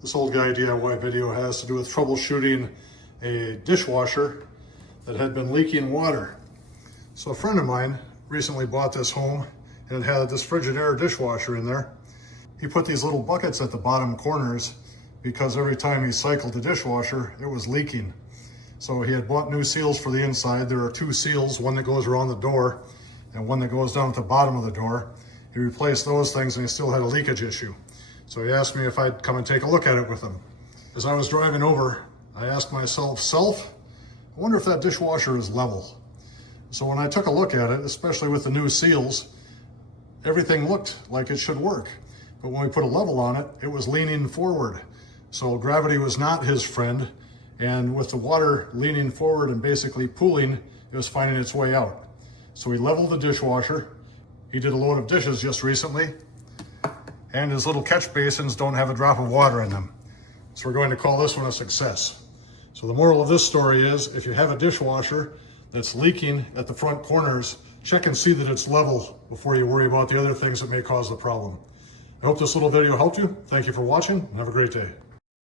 This old guy DIY video has to do with troubleshooting a dishwasher that had been leaking water. So a friend of mine recently bought this home and it had this Frigidaire dishwasher in there. He put these little buckets at the bottom corners because every time he cycled the dishwasher, it was leaking. So he had bought new seals for the inside. There are two seals, one that goes around the door and one that goes down at the bottom of the door. He replaced those things and he still had a leakage issue. So he asked me if I'd come and take a look at it with him. As I was driving over, I asked myself, I wonder if that dishwasher is level. So when I took a look at it, especially with the new seals, everything looked like it should work. But when we put a level on it, it was leaning forward. So gravity was not his friend. And with the water leaning forward and basically pooling, it was finding its way out. So he leveled the dishwasher. He did a load of dishes just recently, and his little catch basins don't have a drop of water in them. So we're going to call this one a success. So the moral of this story is, if you have a dishwasher that's leaking at the front corners, check and see that it's level before you worry about the other things that may cause the problem. I hope this little video helped you. Thank you for watching and have a great day.